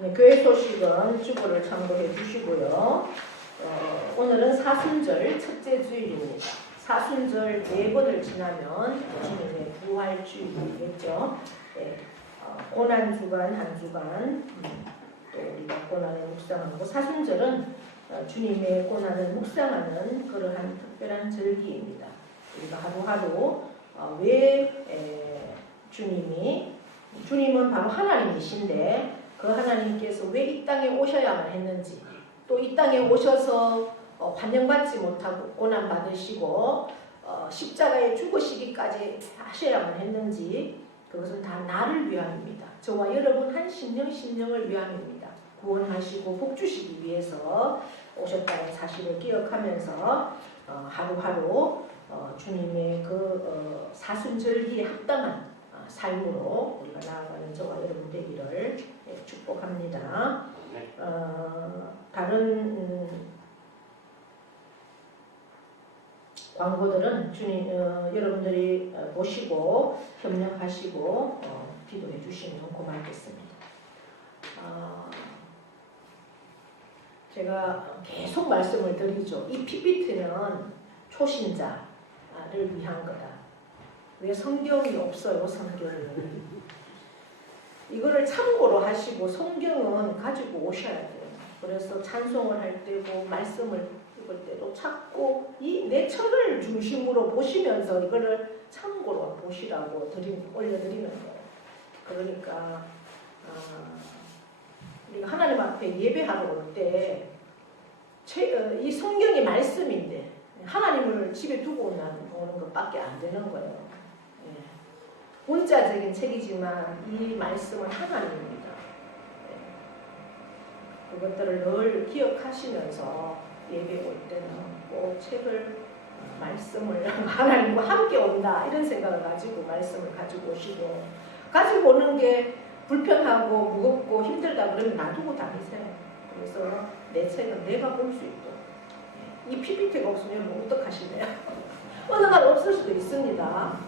네, 교회 소식은 주보를 참고해 주시고요. 오늘은 사순절 첫째 주일입니다. 사순절 4번을 지나면 주님의 부활주일이겠죠. 네, 고난주간 한 주간 또 우리가 고난을 묵상하고 주님의 주님의 고난을 묵상하는 그러한 특별한 절기입니다. 우리가 하루하루 왜 주님은 바로 하나님이신데 그 하나님께서 왜 이 땅에 오셔야만 했는지, 또 이 땅에 오셔서 환영받지 못하고 고난받으시고 십자가에 죽으시기까지 하셔야만 했는지, 그것은 다 나를 위함입니다. 저와 여러분 한 심령을 위함입니다. 구원하시고 복주시기 위해서 오셨다는 사실을 기억하면서 하루하루 주님의 그 사순절기에 합당한 삶으로 우리가 나아가는 저와 여러분 되기를 축복합니다. 다른 광고들은 여러분들이 보시고 협력하시고 기도해 주시면 고맙겠습니다. 제가 계속 말씀을 드리죠. 이 PPT는 초신자를 위한 거다. 왜 성경이 없어요? 성경은 이거를 참고로 하시고 성경은 가지고 오셔야 돼요. 그래서 찬송을 할 때고 말씀을 읽을 때도 찾고 이 내 책을 중심으로 보시면서 이거를 참고로 보시라고 올려드리는 거예요. 그러니까 우리가 하나님 앞에 예배하러 올 때 이 성경이 말씀인데 하나님을 집에 두고 오는 것밖에 안 되는 거예요. 문자적인 책이지만 이 말씀은 하나님입니다. 그것들을 늘 기억하시면서 예배 올 때는 꼭 말씀을 하나님과 함께 온다 이런 생각을 가지고 말씀을 가지고 오시고, 가지고 오는 게 불편하고 무겁고 힘들다 그러면 놔두고 다니세요. 그래서 내 책은 내가 볼 수 있도록. 이 PPT가 없으면 어떡하시네요. 어느 날 없을 수도 있습니다.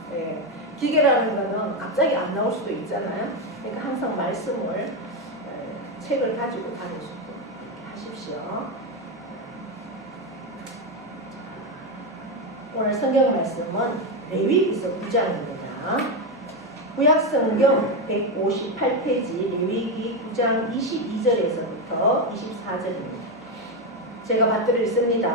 기계라는 거는 갑자기 안 나올 수도 있잖아요. 그러니까 항상 말씀을 책을 가지고 다니시고 이렇게 하십시오. 오늘 성경 말씀은 레위기서 9장입니다. 구약성경 158페이지 레위기 9장 22절에서부터 24절입니다. 제가 받들어 있습니다.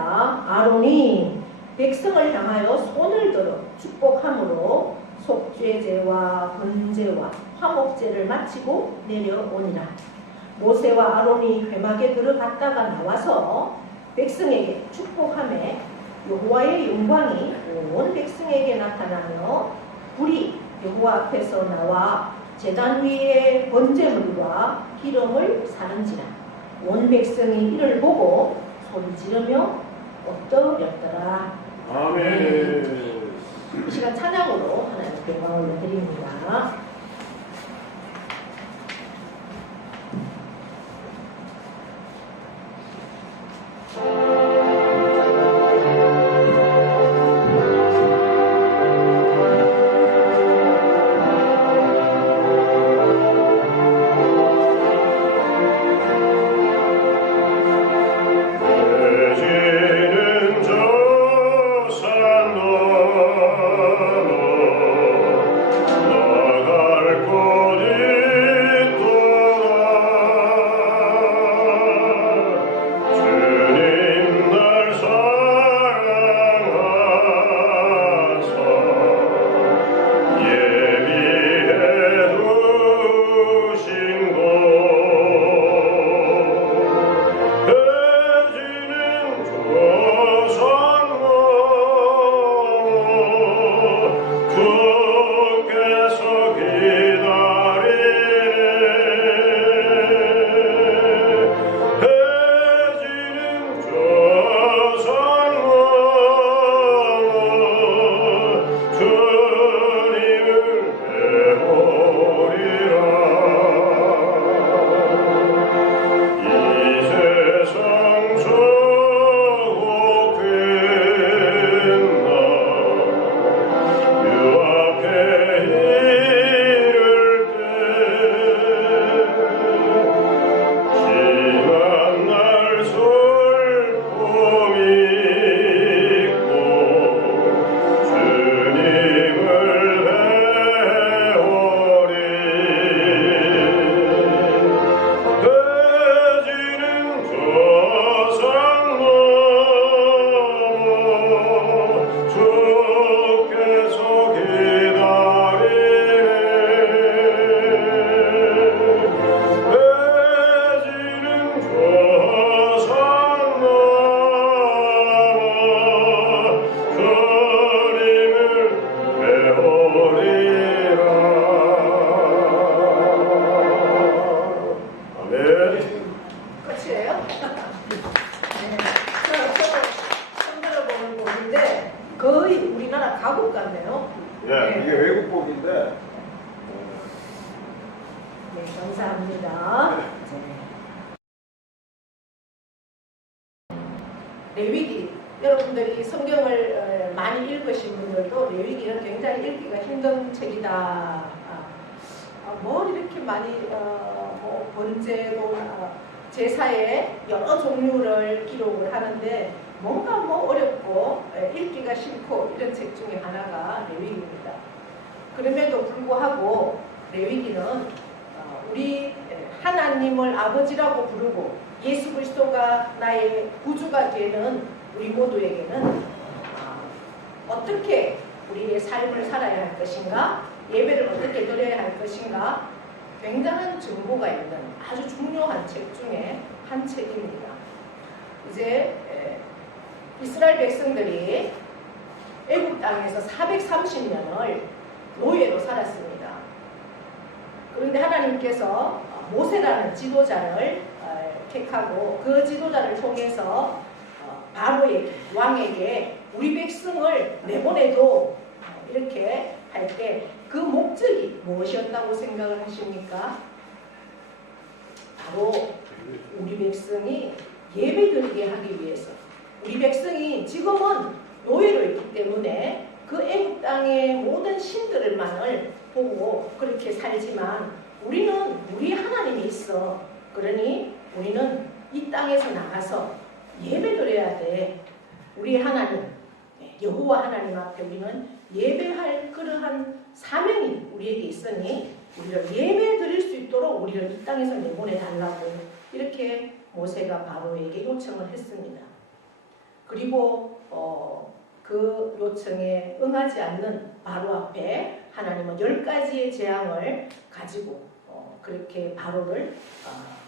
아론이 백성을 향하여 손을 들어 축복함으로 속죄제와 번제와 화목제를 마치고 내려오니라. 모세와 아론이 회막에 들어갔다가 나와서 백성에게 축복하매 여호와의 영광이 온 백성에게 나타나며 불이 여호와 앞에서 나와 제단 위에 번제물과 기름을 사른지라. 온 백성이 이를 보고 소리 지르며 엎드렸더라. 아멘. 이 시간 찬양으로 하나님께 영광을 드립니다. 나갈 곳 있도록 한국 같네요. 예, 네. 이게 외국복인데. 네, 감사합니다. 레위기, 여러분들이 성경을 많이 읽으신 분들도 레위기는 굉장히 읽기가 힘든 책이다. 뭘 이렇게 많이 뭐 번제도 제사의 여러 종류를 기록을 하는데 뭔가 뭐 어렵고 읽기가 싫고 이런 책 중에 하나가 레위기입니다. 그럼에도 불구하고 레위기는 우리 하나님을 아버지라고 부르고 예수 그리스도가 나의 구주가 되는 우리 모두에게는 어떻게 우리의 삶을 살아야 할 것인가, 예배를 어떻게 드려야 할 것인가 굉장한 정보가 있는 아주 중요한 책 중에 한 책입니다. 이제 이스라엘 백성들이 애굽 땅에서 430년을 노예로 살았습니다. 그런데 하나님께서 모세라는 지도자를 택하고 그 지도자를 통해서 바로에게, 왕에게 우리 백성을 내보내도 이렇게 할 때 그 목적이 무엇이었다고 생각을 하십니까? 바로 우리 백성이 예배드리게 하기 위해서. 우리 백성이 지금은 노예로 있기 때문에 그 애굽 땅의 모든 신들만을 보고 그렇게 살지만 우리는 우리 하나님이 있어. 그러니 우리는 이 땅에서 나가서 예배드려야 돼. 우리 하나님, 여호와 하나님 앞에 우리는 예배할 그러한 사명이 우리에게 있으니 우리를 예배 드릴 수 있도록 우리를 이 땅에서 내보내달라고 이렇게 모세가 바로에게 요청을 했습니다. 그리고 그 요청에 응하지 않는 바로 앞에 하나님은 10가지의 재앙을 가지고 그렇게 바로를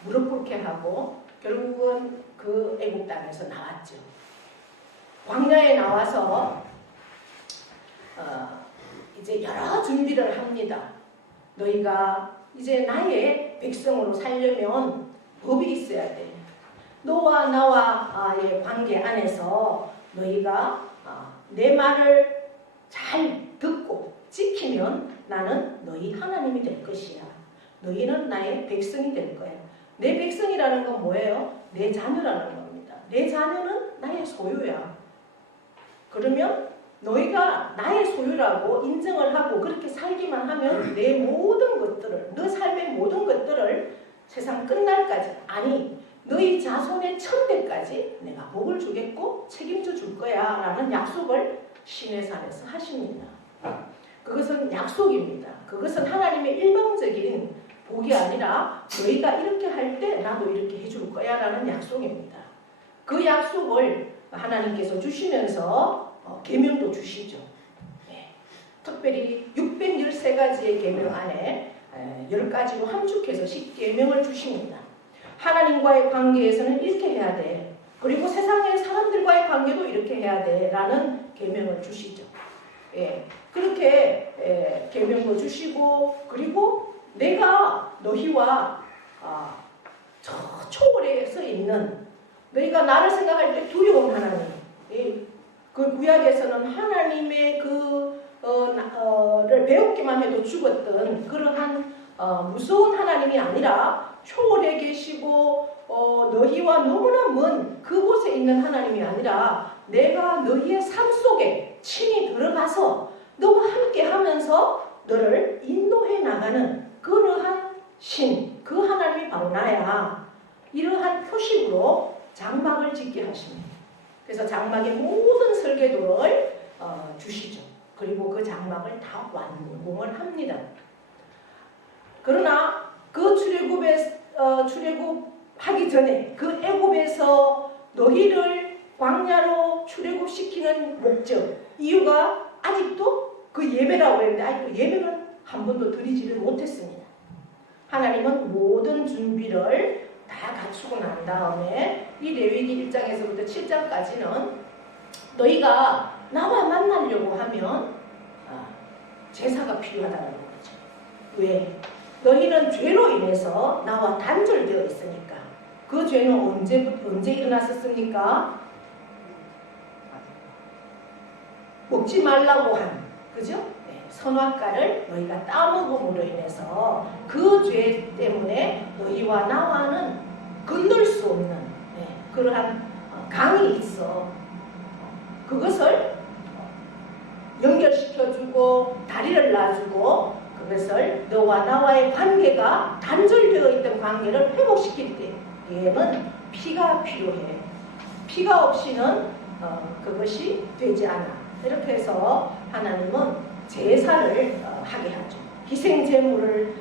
무릎 꿇게 하고 결국은 그 애굽 땅에서 나왔죠. 광야에 나와서 이제 여러 준비를 합니다. 너희가 이제 나의 백성으로 살려면 법이 있어야 돼. 너와 나와의 관계 안에서 너희가 내 말을 잘 듣고 지키면 나는 너희 하나님이 될 것이야. 너희는 나의 백성이 될 거야. 내 백성이라는 건 뭐예요? 내 자녀라는 겁니다. 내 자녀는 나의 소유야. 그러면 너희가 나의 소유라고 인정을 하고 그렇게 살기만 하면 내 모든 것들을, 너 삶의 모든 것들을 세상 끝날까지, 아니 너희 자손의 천대까지 내가 복을 주겠고 책임져 줄 거야 라는 약속을 시내산에서 하십니다. 그것은 약속입니다. 그것은 하나님의 일방적인 복이 아니라 너희가 이렇게 할 때 나도 이렇게 해줄 거야 라는 약속입니다. 그 약속을 하나님께서 주시면서 계명도 주시죠. 네. 특별히 613가지의 계명 안에 10가지로 함축해서 10계명을 주십니다. 하나님과의 관계에서는 이렇게 해야 돼. 그리고 세상의 사람들과의 관계도 이렇게 해야 돼 라는 계명을 주시죠. 예. 그렇게 계명도 주시고 그리고 내가 너희와 저 초월에서 있는 너희가 나를 생각할 때 두려운 하나님, 그 구약에서는 하나님의 를 배웠기만 해도 죽었던 그러한 무서운 하나님이 아니라 초월에 계시고 너희와 너무나 먼 그곳에 있는 하나님이 아니라 내가 너희의 삶 속에 친히 들어가서 너와 함께 하면서 너를 인도해 나가는 그러한 신, 그 하나님이 바로 나야. 이러한 표식으로 장막을 짓게 하십니다. 그래서 장막의 모든 설계도를 주시죠. 그리고 그 장막을 다 완공을 합니다. 그러나 그 출애굽하기 전에 그 애굽에서 너희를 광야로 출애굽시키는 목적, 이유가 아직도 그 예배라고 했는데 아직도 예배는 한 번도 드리지를 못했습니다. 하나님은 모든 준비를 다 갖추고 난 다음에 이 레위기 1장에서부터 7장까지는 너희가 나와 만나려고 하면 제사가 필요하다는 거죠. 왜? 너희는 죄로 인해서 나와 단절되어 있으니까. 그 죄는 언제 일어났었습니까? 먹지 말라고 한 그죠? 네, 선악과를 너희가 따먹음으로 인해서 그 죄 때문에 너희와 나와는 건널 수 없는 그러한 강이 있어. 그것을 연결시켜주고 다리를 놔주고 그것을 너와 나와의 관계가 단절되어 있던 관계를 회복시킬 때에는 피가 필요해. 피가 없이는 그것이 되지 않아. 이렇게 해서 하나님은 제사를 하게 하죠. 희생 제물을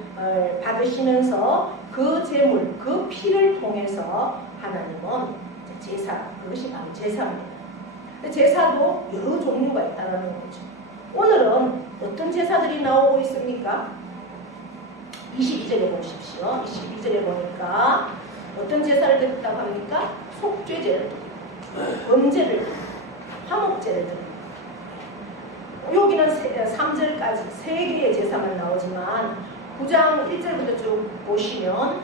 받으시면서 그 제물, 그 피를 통해서 하나님은 제사, 그것이 바로 제사입니다. 제사도 여러 종류가 있다는 거죠. 오늘은 어떤 제사들이 나오고 있습니까? 22절에 보십시오. 22절에 보니까 어떤 제사를 드린다고 합니까? 속죄제를 드립니다. 번제를 드립니다. 화목제를 드립니다. 여기는 3절까지 3개의 제사만 나오지만 9장 1절부터 쭉 보시면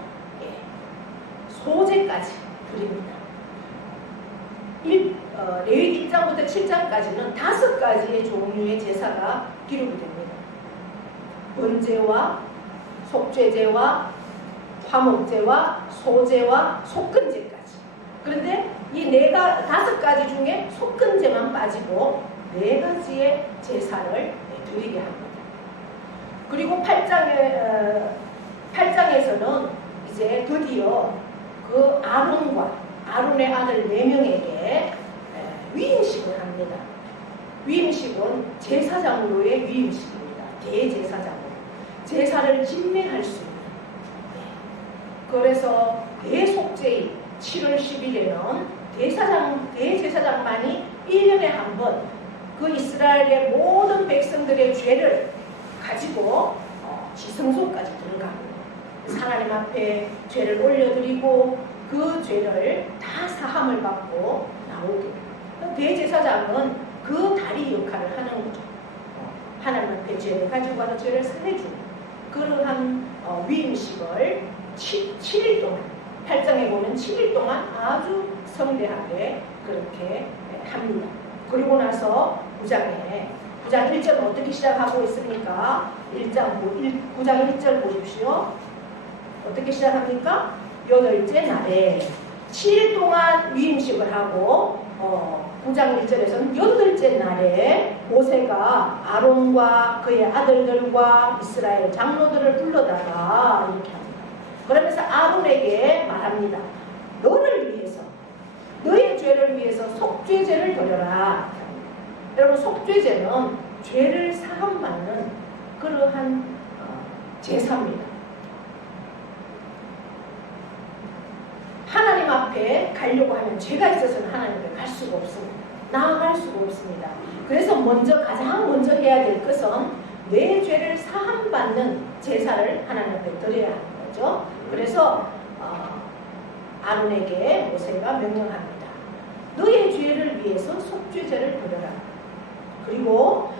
소제까지 드립니다. 레위기 1장부터 7장까지는 5가지의 종류의 제사가 기록이 됩니다. 번제와 속죄제와 화목제와 소제와 속건제까지. 그런데 이 5가지 중에 속건제만 빠지고 4가지의 제사를 드리게 합니다. 그리고 8장에서는 이제 드디어 그 아론의 아들 4명에게 위임식을 합니다. 위임식은 제사장으로의 위임식입니다. 대제사장으로. 제사를 진매할 수 있는. 그래서 대속제인 7월 10일에는 대제사장만이 1년에 한 번 그 이스라엘의 모든 백성들의 죄를 가지고 지성소까지 들어갑니다. 하나님 앞에 죄를 올려드리고 그 죄를 다 사함을 받고 나오게 됩니다. 대제사장은 그 다리 역할을 하는 거죠. 하나님 앞에 죄를 가지고 가서 죄를 사해주는 그러한 위임식을 7일 동안 8장에 보면 7일 동안 아주 성대하게 그렇게 합니다. 그리고 나서 9장 1절은 어떻게 시작하고 있습니까? 9장 1절 보십시오. 어떻게 시작합니까? 8째 날에 7일 동안 위임식을 하고 9장 1절에서는 8째 날에 모세가 아론과 그의 아들들과 이스라엘 장로들을 불러다가 이렇게 합니다. 그러면서 아론에게 말합니다. 너를 위해서 너의 죄를 위해서 속죄제를 드려라. 여러분 속죄제는 죄를 사함받는 그러한 제사입니다. 하나님 앞에 가려고 하면 죄가 있어서는 하나님 앞에 갈 수가 없습니다. 나아갈 수가 없습니다. 그래서 가장 먼저 해야 될 것은 내 죄를 사함받는 제사를 하나님 앞에 드려야 하는 거죠. 그래서 아론에게 모세가 명령합니다. 너의 죄를 위해서 속죄제를 드려라. 그리고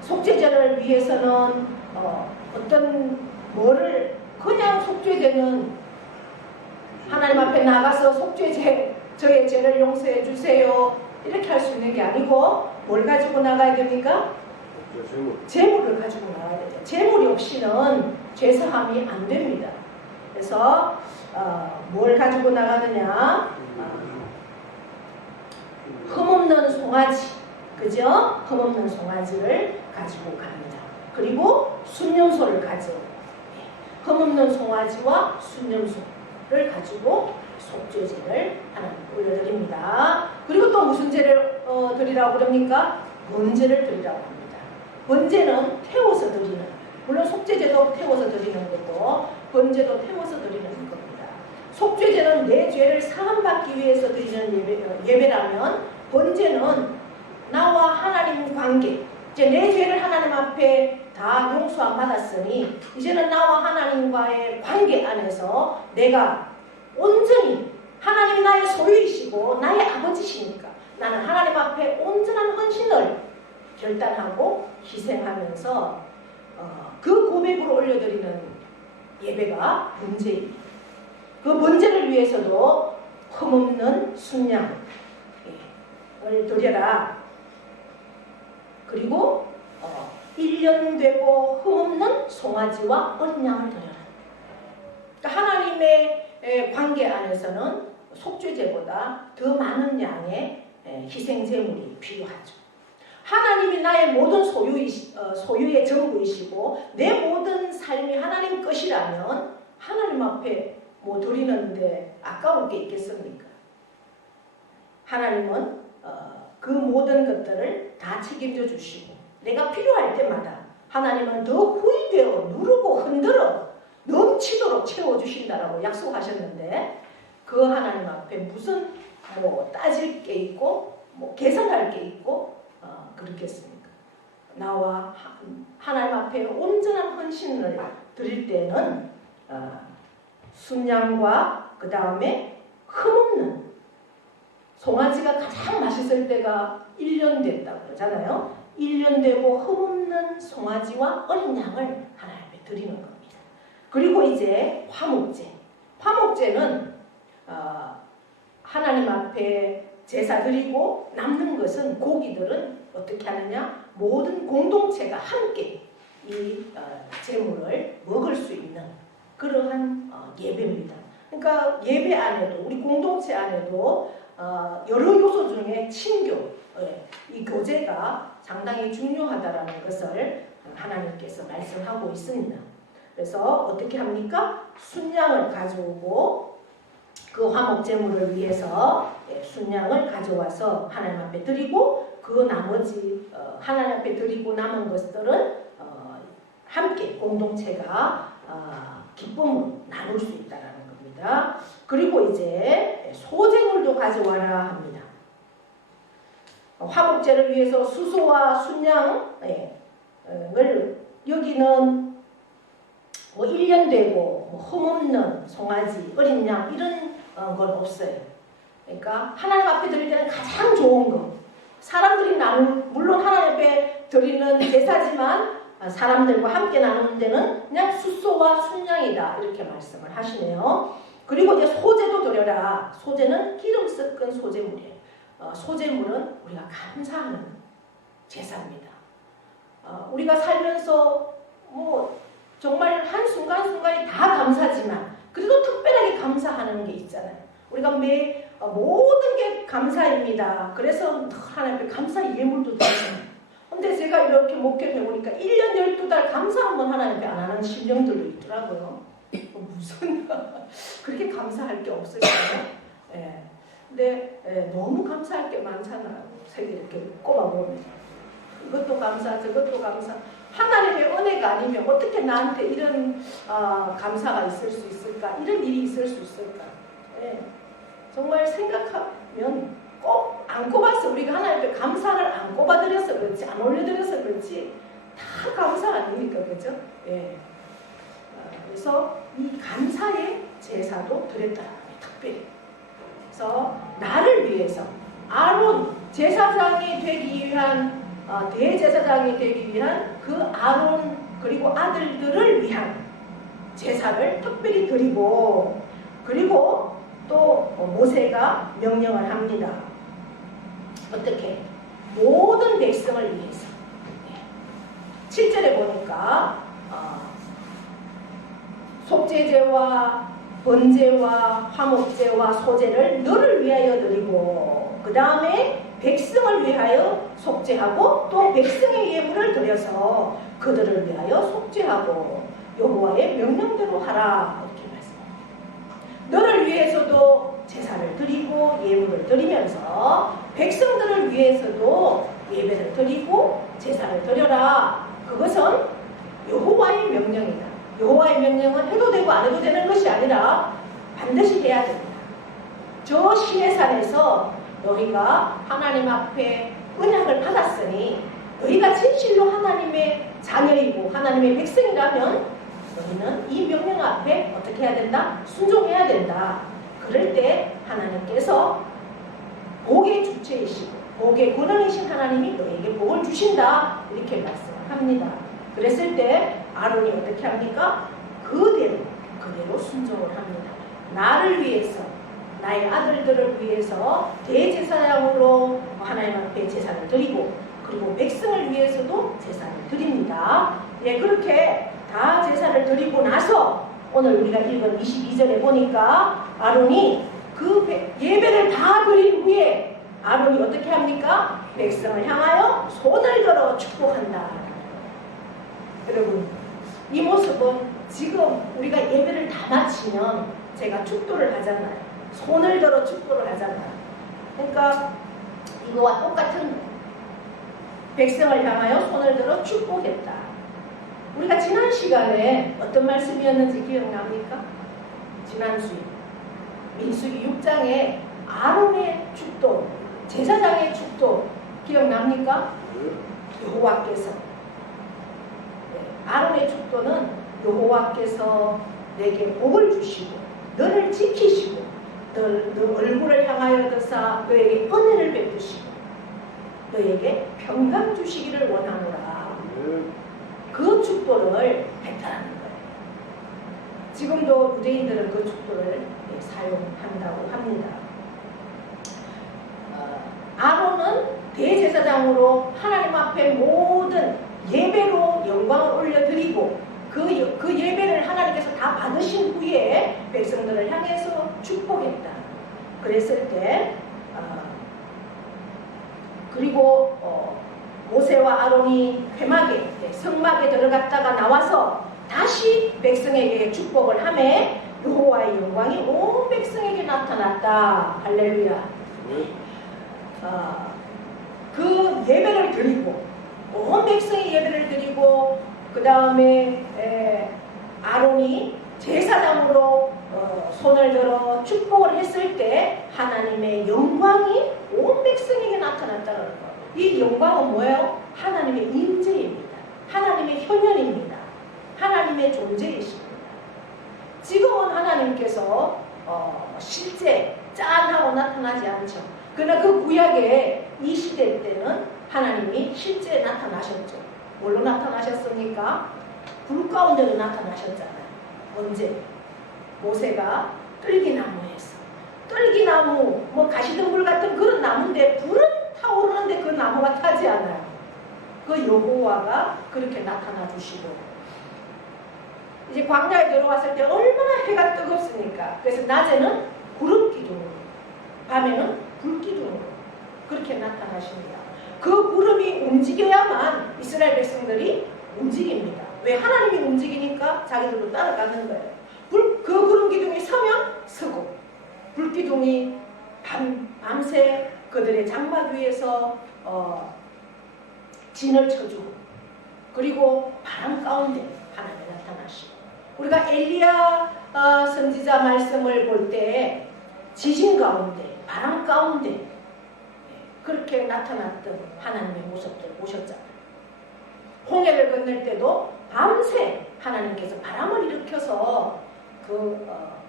속죄제를 위해서는 뭐를 그냥 속죄제는 하나님 앞에 나가서 속죄제 저의 죄를 용서해 주세요 이렇게 할 수 있는 게 아니고 뭘 가지고 나가야 됩니까? 제물을 가지고 나가야 되죠. 제물이 없이는 죄사함이 안 됩니다. 그래서 뭘 가지고 나가느냐? 흠없는 송아지, 그죠? 흠없는 송아지를 가지고 갑니다. 그리고 순념소를 가져. 흠없는 송아지와 순념소를 가지고 속죄제를 하나님께 올려드립니다. 그리고 또 무슨 제를 드리라고 그럽니까? 번제를 드리라고 합니다. 번제는 태워서 드리는, 물론 속죄제도 태워서 드리는 거고 번제도 태워서 드리는 겁니다. 속죄제는 내 죄를 사함받기 위해서 드리는 예배라면 번제는 나와 하나님 관계, 이제 내 죄를 하나님 앞에 다 용서함 받았으니 이제는 나와 하나님과의 관계 안에서 내가 온전히 하나님이 나의 소유이시고 나의 아버지시니까 나는 하나님 앞에 온전한 헌신을 결단하고 희생하면서 그 고백으로 올려드리는 예배가 번제입니다. 그 번제를 위해서도 흠없는 순양을 드려라. 그리고 1년 되고 흠없는 송아지와 어린 양을 드려라. 그러니까 하나님의 관계 안에서는 속죄제보다 더 많은 양의 희생제물이 필요하죠. 하나님이 나의 모든 소유의 전부이시고 내 모든 삶이 하나님 것이라면 하나님 앞에 뭐 드리는데 아까울 게 있겠습니까? 하나님은 그 모든 것들을 다 책임져 주시고 내가 필요할 때마다 하나님은 더 후이되어 누르고 흔들어 넘치도록 채워주신다라고 약속하셨는데 그 하나님 앞에 무슨 뭐 따질 게 있고 뭐 계산할 게 있고 그렇겠습니까? 나와 하나님 앞에 온전한 헌신을 드릴 때는 순양과 그 다음에 흠없는 송아지가 가장 맛있을 때가 1년 됐다고 그러잖아요. 1년 되고 흠없는 송아지와 어린 양을 하나님 앞에 드리는 겁니다. 그리고 이제 화목제는 하나님 앞에 제사 드리고 남는 것은 고기들은 어떻게 하느냐? 모든 공동체가 함께 이 제물을 먹을 수 있는 그러한 예배입니다. 그러니까 예배 안에도 우리 공동체 안에도 여러 요소 중에 친교, 이 교제가 상당히 중요하다라는 것을 하나님께서 말씀하고 있습니다. 그래서 어떻게 합니까? 순양을 가져오고 그 화목제물을 위해서 순양을 가져와서 하나님 앞에 드리고 그 나머지 하나님 앞에 드리고 남은 것들은 함께 공동체가 기쁨을 나눌 수 있다라는 겁니다. 그리고 이제 소제물도 가져와라 합니다. 화목제를 위해서 수소와 순양을 여기는 뭐 1년 되고 뭐 흠없는 송아지, 어린 양 이런 건 없어요. 그러니까 하나님 앞에 드릴 때는 가장 좋은 거. 사람들이 물론 하나님 앞에 드리는 제사지만 사람들과 함께 나누는 데는 그냥 수소와 순양이다 이렇게 말씀을 하시네요. 그리고 이제 소제도 드려라. 소제는 기름 섞은 소제물이에요. 소제물은 우리가 감사하는 제사입니다. 우리가 살면서 뭐 정말 한순간순간이 다 감사지만 그래도 특별하게 감사하는 게 있잖아요. 우리가 모든 게 감사입니다. 그래서 하나님 앞에 감사 예물도 드리잖아요. 근데 제가 이렇게 목회해보니까 1년 12달 감사 한번 하나님 앞에 안 하는 신령들도 있더라고요. 무슨 그렇게 감사할 게 없을까요? 예. 근데 너무 감사할 게 많잖아요. 세계 이렇게 꼽아보면 이것도 감사, 저것도 감사. 하나님의 은혜가 아니면 어떻게 나한테 이런 감사가 있을 수 있을까? 이런 일이 있을 수 있을까? 예. 정말 생각하면 꼭 안 꼽아서 우리가 하나님 앞에 감사를 안 꼽아드려서 그렇지, 안 올려드려서 그렇지 다 감사 아닙니까? 그죠? 예. 그래서 이 감사의 제사도 드렸다는 거예요. 특별히. 그래서 나를 위해서 아론 제사장이 되기 위한 대제사장이 되기 위한 그 아론 그리고 아들들을 위한 제사를 특별히 드리고 그리고 또 모세가 명령을 합니다. 어떻게? 모든 백성을 위해서. 7절에 보니까 속죄제와 번제와 화목제와 소제를 너를 위하여 드리고 그 다음에 백성을 위하여 속죄하고 또 백성의 예물을 드려서 그들을 위하여 속죄하고 여호와의 명령대로 하라 이렇게 말씀합니다. 너를 위해서도 제사를 드리고 예물을 드리면서 백성들을 위해서도 예배를 드리고 제사를 드려라. 그것은 여호와의 명령이다. 여호와의 명령은 해도 되고 안 해도 되는 것이 아니라 반드시 해야 됩니다. 저 시내산에서 너희가 하나님 앞에 언약을 받았으니 너희가 진실로 하나님의 자녀이고 하나님의 백성이라면 너희는 이 명령 앞에 어떻게 해야 된다? 순종해야 된다. 그럴 때 하나님께서 복의 주체이시고 복의 권능이신 하나님이 너에게 복을 주신다. 이렇게 말씀을 합니다. 그랬을 때 아론이 어떻게 합니까? 그대로 순종을 합니다. 나를 위해서 나의 아들들을 위해서 대제사장으로 하나님 앞에 제사를 드리고 그리고 백성을 위해서도 제사를 드립니다. 예, 그렇게 다 제사를 드리고 나서 오늘 우리가 읽은 22절에 보니까 아론이 그 예배를 다 드린 후에 아론이 어떻게 합니까? 백성을 향하여 손을 들어 축복한다. 여러분, 이 모습은 지금 우리가 예배를 다 마치면 제가 축도를 하잖아요. 손을 들어 축도를 하잖아요. 그러니까 이거와 똑같은 거예요. 백성을 향하여 손을 들어 축복했다. 우리가 지난 시간에 어떤 말씀이었는지 기억납니까? 지난 주일 민수기 6장에 아론의 축도, 제사장의 축도 기억납니까? 여호와께서, 아론의 축도는 여호와께서 내게 복을 주시고 너를 지키시고 너 얼굴을 향하여 드사 너에게 은혜를 베푸시고 너에게 평강 주시기를 원하노라. 그 축도를 했다는 거예요. 지금도 유대인들은 그 축도를 사용한다고 합니다. 아론은 대제사장으로 하나님 앞에 모든 예배로 영광을 올려드리고 그 예배를 하나님께서 다 받으신 후에 백성들을 향해서 축복했다. 그랬을 때 그리고 모세와 아론이 회막에 성막에 들어갔다가 나와서 다시 백성에게 축복을 하매 여호와의 영광이 온 백성에게 나타났다. 할렐루야. 그 예배를 드리고 온 백성이 예배를 드리고 그 다음에 아론이 제사장으로 손을 들어 축복을 했을 때 하나님의 영광이 온 백성에게 나타났다는 거예요. 이 영광은 뭐예요? 하나님의 임재입니다. 하나님의 현현입니다. 하나님의 존재이십니다. 지금은 하나님께서 실제 짠하고 나타나지 않죠. 그러나 그 구약의 이 시대 때는 하나님이 실제 나타나셨죠. 뭘로 나타나셨습니까? 불 가운데로 나타나셨잖아요. 언제? 모세가 뜰기나무에서. 뜰기나무, 가시덤불 같은 그런 나무인데 불은 타오르는데 그 나무가 타지 않아요. 그 여호와가 그렇게 나타나 주시고 이제 광야에 들어왔을 때 얼마나 해가 뜨겁습니까? 그래서 낮에는 구름 기둥으로, 밤에는 불 기둥으로 그렇게 나타나십니다. 그 구름이 움직여야만 이스라엘 백성들이 움직입니다. 왜? 하나님이 움직이니까 자기들도 따라가는 거예요. 그 구름 기둥이 서면 서고 불 기둥이 밤새 그들의 장막 위에서 진을 쳐주고 그리고 바람 가운데 하나님이 나타나시고 우리가 엘리야 선지자 말씀을 볼 때 지진 가운데 바람 가운데 그렇게 나타났던 하나님의 모습들 보셨잖아요. 홍해를 건널 때도 밤새 하나님께서 바람을 일으켜서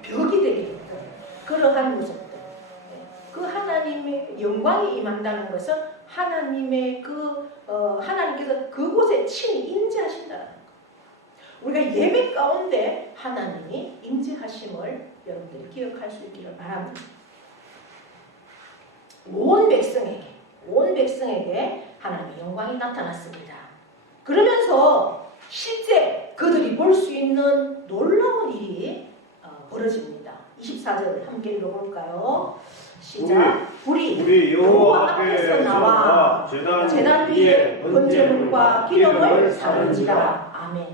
벽이 되게 했던 그러한 모습들. 그 하나님의 영광이 임한다는 것은 하나님의 하나님께서 그곳에 친히 임재하신다는 것. 우리가 예배 가운데 하나님이 임재하심을 여러분들이 기억할 수 있기를 바랍니다. 온 백성에게 하나님의 영광이 나타났습니다. 그러면서 실제 그들이 볼 수 있는 놀라운 일이 벌어집니다. 24절을 함께 읽어볼까요? 시작. 우리 여호와 앞에서 나와 제단 위에 번제물과 기름을 사른지라. 아멘.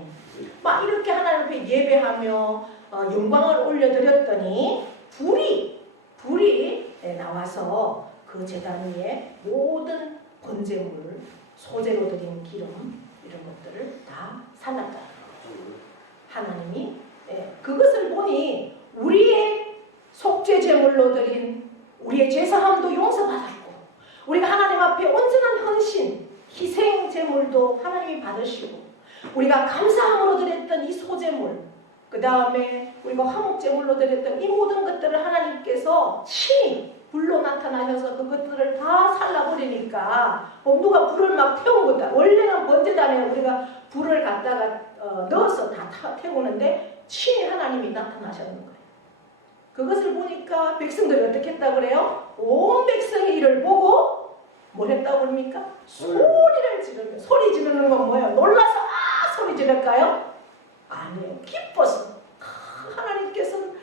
막 이렇게 하나님 앞에 예배하며 영광을 올려드렸더니 불이 나와서 그 제단 위에 모든 번제물, 소재로 드린 기름 이런 것들을 다 살랐다는 거죠. 하나님이 그것을 보니 우리의 속죄 제물로 드린 우리의 죄사함도 용서받았고 우리가 하나님 앞에 온전한 헌신, 희생 제물도 하나님이 받으시고 우리가 감사함으로 드렸던 이 소제물 그 다음에 우리가 화목 제물로 드렸던 이 모든 것들을 하나님께서 친히 불로 나타나셔서 그것들을 다 살라버리니까 누가 불을 막 태운 거다. 원래는 번제단에 우리가 불을 갖다가 넣어서 다 태우는데 친히 하나님이 나타나셨는 거예요. 그것을 보니까 백성들이 어떻게 했다 그래요? 온 백성이 이를 보고 뭘 했다고 그럽니까? 소리를 지르는. 소리 지르는 건 뭐예요? 놀라서 소리 지를까요? 아니에요. 기뻐서. 하나님께서는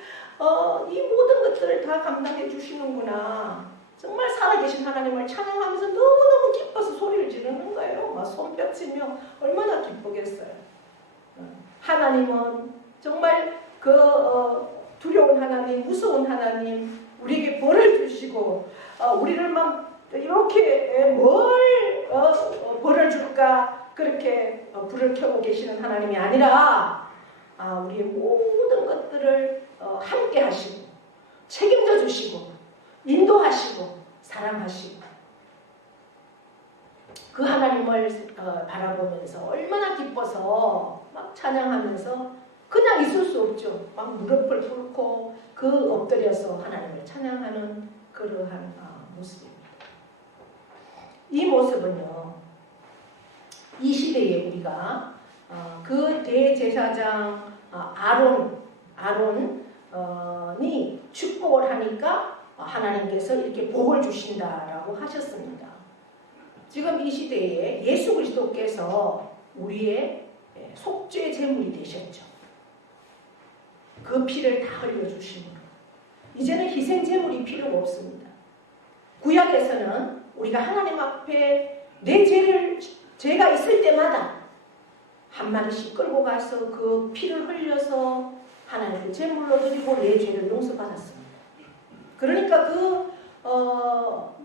이 모든 것들을 다 감당해 주시는구나. 정말 살아계신 하나님을 찬양하면서 너무너무 기뻐서 소리를 지르는 거예요. 막 손뼉치며 얼마나 기쁘겠어요. 하나님은 정말 두려운 하나님, 무서운 하나님, 우리에게 벌을 주시고 우리를 막 이렇게 뭘 벌을 줄까 그렇게 불을 켜고 계시는 하나님이 아니라 우리의 모든 것들을 함께 하시고 책임져 주시고 인도하시고 사랑하시고 그 하나님을 바라보면서 얼마나 기뻐서 막 찬양하면서 그냥 있을 수 없죠. 막 무릎을 꿇고 엎드려서 하나님을 찬양하는 그러한 모습입니다. 이 모습은요, 이 시대에 우리가 그 대제사장 아론이 축복을 하니까 하나님께서 이렇게 복을 주신다라고 하셨습니다. 지금 이 시대에 예수 그리스도께서 우리의 속죄 제물이 되셨죠. 그 피를 다 흘려주심으로 이제는 희생 제물이 필요가 없습니다. 구약에서는 우리가 하나님 앞에 죄가 있을 때마다 한 마리씩 끌고 가서 그 피를 흘려서 하나님께 제물로 드리고 내 죄를 용서받았습니다. 그러니까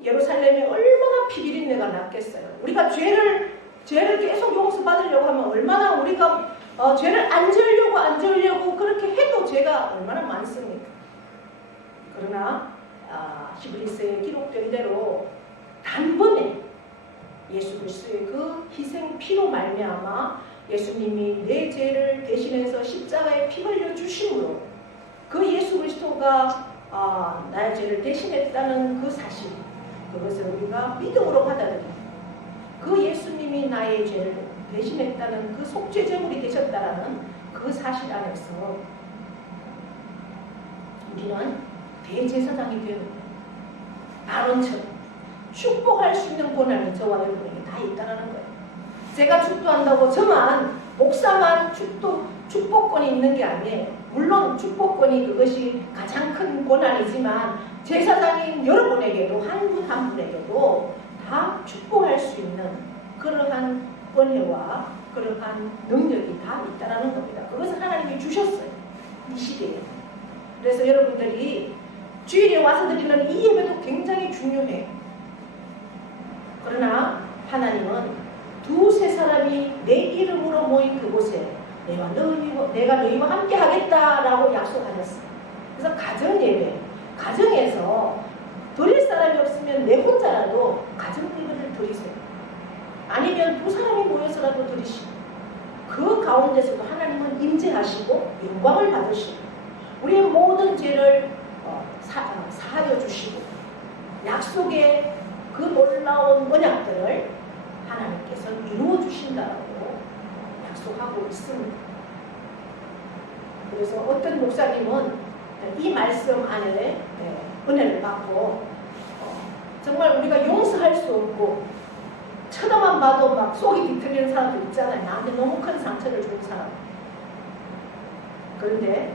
예루살렘에 얼마나 피비린내가 났겠어요. 우리가 죄를 계속 용서받으려고 하면 얼마나 우리가 죄를 안 지으려고 그렇게 해도 죄가 얼마나 많습니까? 그러나 히브리서에 기록된 대로 단번에 예수 그리스도의 그 희생 피로 말미암아 예수님이 내 죄를 대신해서 십자가에 피 흘려 주심으로 그 예수 그리스도가 나의 죄를 대신했다는 그 사실, 그것을 우리가 믿음으로 받아들이고 그 예수님이 나의 죄를 대신했다는 그 속죄 제물이 되셨다라는 그 사실 안에서 우리는 대제사장이 되는 거예요. 아론처럼 축복할 수 있는 권한이 저와 여러분에게 다 있다는 거예요. 제가 축도한다고 저만 목사만 축복권이 있는 게 아니에요. 물론 축복권이 그것이 가장 큰 권한이지만 제사장인 여러분에게도 한 분 한 분에게도 다 축복할 수 있는 그러한 은혜와 그러한 능력이 다 있다는 겁니다. 그것을 하나님이 주셨어요. 이 시대에. 그래서 여러분들이 주일에 와서 드리는 이 예배도 굉장히 중요해요. 그러나 하나님은 두세 사람이 내 이름으로 모인 그곳에 내가 너희와 함께 하겠다라고 약속하셨어요. 그래서 가정 예배, 가정에서 드릴 사람이 없으면 내 혼자라도 가정 예배를 드리세요. 아니면 두 사람이 모여서라도 드리시고 그 가운데서도 하나님은 임재하시고 영광을 받으시고 우리의 모든 죄를 사하여 주시고 약속의 그 놀라운 언약들을 하나님께서 이루어 주신다고 약속하고 있습니다. 그래서 어떤 목사님은 이 말씀 안에 은혜를 받고 정말 우리가 용서할 수 없고 쳐다만 봐도 막 속이 비틀리는 사람들 있잖아요. 나한테 너무 큰 상처를 준 사람. 그런데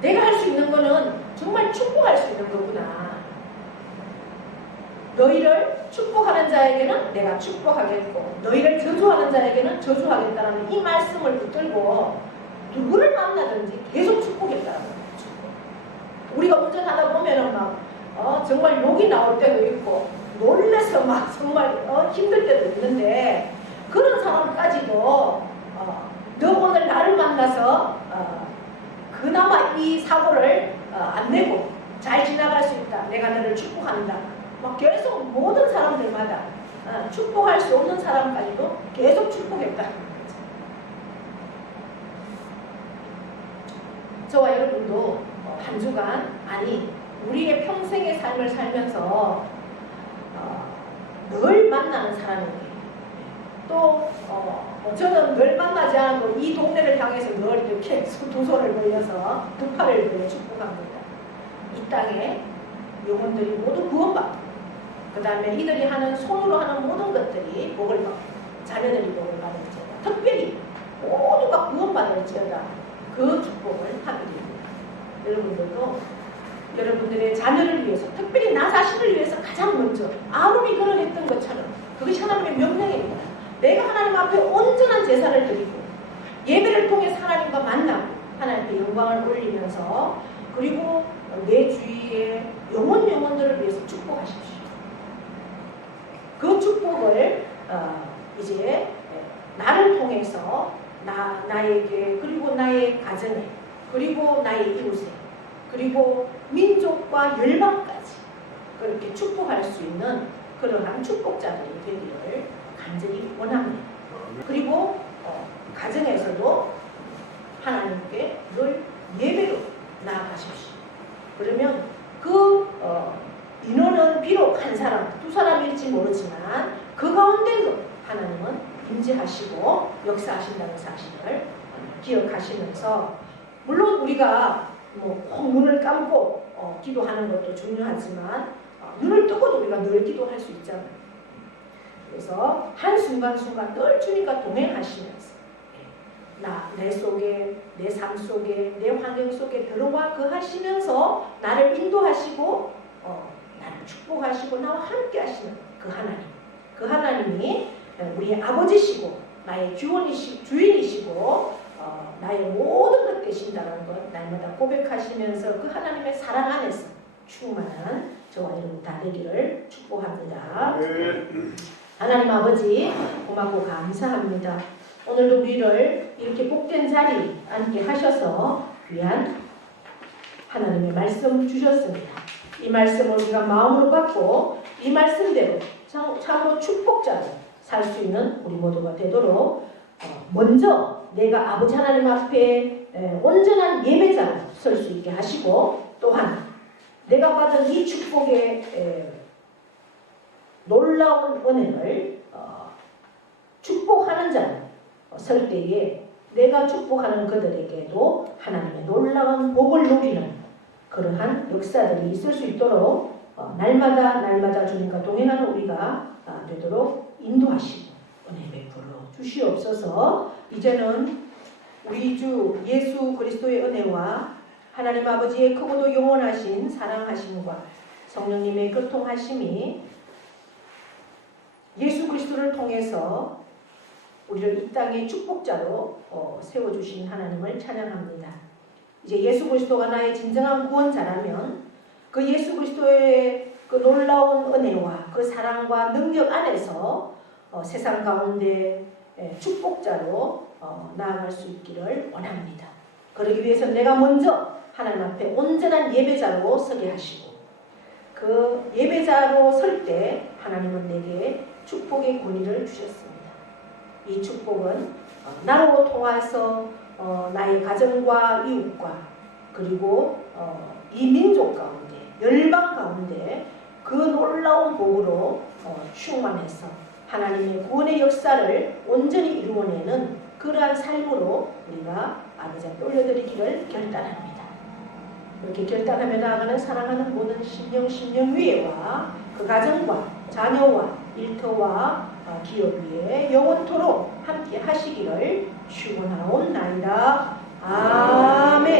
내가 할 수 있는 거는 정말 축복할 수 있는 거구나. 너희를 축복하는 자에게는 내가 축복하겠고 너희를 저주하는 자에게는 저주하겠다라는 이 말씀을 붙들고 누구를 만나든지 계속 축복했다라는 거예요. 우리가 운전하다 보면은 막 정말 욕이 나올 때도 있고 놀래서 막 정말 힘들 때도 있는데 그런 사람까지도 너 오늘 나를 만나서 그나마 이 사고를 안 내고 잘 지나갈 수 있다. 내가 너를 축복한다. 막 계속 모든 사람들마다 축복할 수 없는 사람까지도 계속 축복했다는 거죠. 저와 여러분도 한 주간 우리의 평생의 삶을 살면서 늘 만나는 사람이에요. 또 저는 늘 만나지 않아도 이 동네를 향해서 늘 이렇게 두 손을 벌려서 두 팔을 벌려 축복합니다. 이 땅에 영혼들이 모두 구원받고 그 다음에 이들이 하는 손으로 하는 모든 것들이 복을 받고 자녀들이 복을 받을지어다. 특별히 모두가 구원받을지어다. 그 축복을 하게 됩니다. 여러분들도 여러분들의 자녀를 위해서 특별히 나 자신을 위해서 가장 먼저 아론이 그러했던 것처럼 그것이 하나님의 명령입니다. 내가 하나님 앞에 온전한 제사를 드리고 예배를 통해서 하나님과 만나고 하나님께 영광을 올리면서 그리고 내 주위의 영혼들을 위해서 축복하십시오. 그 축복을 이제 나를 통해서 나에게 그리고 나의 가정에 그리고 나의 이웃에 그리고 민족과 열방까지 그렇게 축복할 수 있는 그러한 축복자들이 되기를 간절히 원합니다. 그리고 가정에서도 하나님께 늘 예배로 나아가십시오. 그러면 그 인원은 비록 한 사람, 두 사람일지 모르지만 그 가운데도 하나님은 임재하시고 역사하신다는 사실을 기억하시면서 물론 우리가 꼭 눈을 감고 기도하는 것도 중요하지만 눈을 뜨고도 우리가 늘 기도할 수 있잖아요. 그래서 한순간순간 늘 주님과 동행하시면서 내 속에, 내 삶 속에, 내 환경 속에 들어와 거하시면서 나를 인도하시고 나를 축복하시고 나와 함께 하시는 그 하나님이 우리의 아버지시고 나의 주인이시고 나의 모든 것 되신다는 것 날마다 고백하시면서 그 하나님의 사랑 안에서 충만한 저와 여러분 다 되기를 축복합니다. 하나님 아버지 고맙고 감사합니다. 오늘도 우리를 이렇게 복된 자리 앉게 하셔서 귀한 하나님의 말씀 주셨습니다. 이 말씀을 우리가 마음으로 받고 이 말씀대로 참으로 축복자로 살 수 있는 우리 모두가 되도록 먼저 내가 아버지 하나님 앞에 온전한 예배자로 설 수 있게 하시고 또한 내가 받은 이 축복의 놀라운 은혜를 축복하는 자로 설 때에 내가 축복하는 그들에게도 하나님의 놀라운 복을 누리는 그러한 역사들이 있을 수 있도록 날마다 주님과 동행하는 우리가 되도록 인도하시고 은혜 베풀어 주시옵소서. 이제는 우리 주 예수 그리스도의 은혜와 하나님 아버지의 크고도 영원하신 사랑하심과 성령님의 교통하심이 예수 그리스도를 통해서 우리를 이 땅의 축복자로 세워주신 하나님을 찬양합니다. 이제 예수 그리스도가 나의 진정한 구원자라면 그 예수 그리스도의 그 놀라운 은혜와 그 사랑과 능력 안에서 세상 가운데 축복자로 나아갈 수 있기를 원합니다. 그러기 위해서 내가 먼저 하나님 앞에 온전한 예배자로 서게 하시고 그 예배자로 설 때 하나님은 내게 축복의 권위를 주셨습니다. 이 축복은 나로 통해서 나의 가정과 이웃과 그리고 이 민족 가운데 열방 가운데 그 놀라운 복으로 충만해서 하나님의 구원의 역사를 온전히 이루어내는 그러한 삶으로 우리가 아버지 앞에 올려드리기를 결단합니다. 이렇게 결단하며 나아가는 사랑하는 모든 심령위에와 그 가정과 자녀와 일터와 기업 위에 영원토록 함께 하시기를 축원하옵나이다. 아멘.